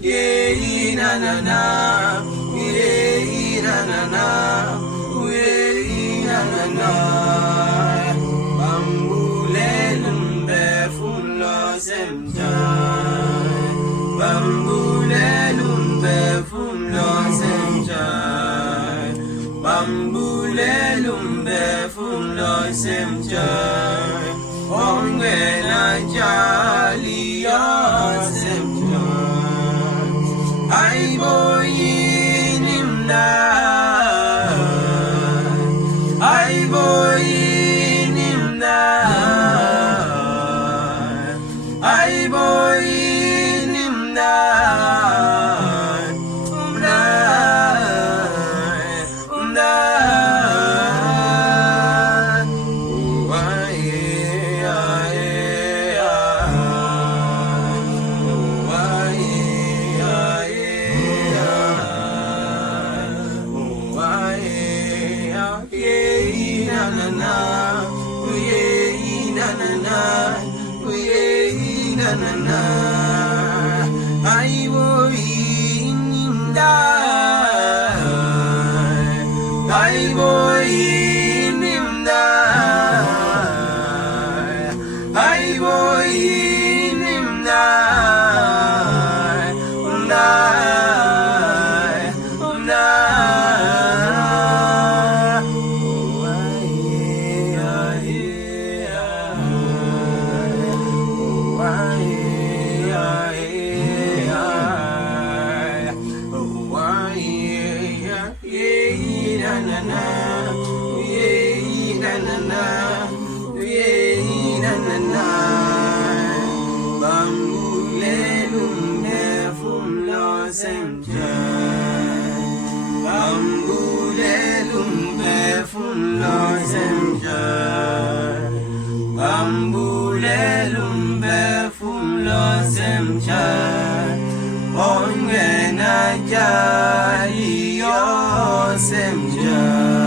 yeah, na na na, yeah, na na na, yeah, na na na. Bambulelum befulo semjai, bambulelum befulo semjai, bambulelum befulo semjai. Ongena jali ya semjai, ay boy nimda, ay boy nimda, ay boy nimda, umda, umda. I will in die. I will in die. I will in die. Bambulelum befum lo semjai, bambulelum befum lo semjai, bambulelum befum lo semjai. Ongena jali yo semjai.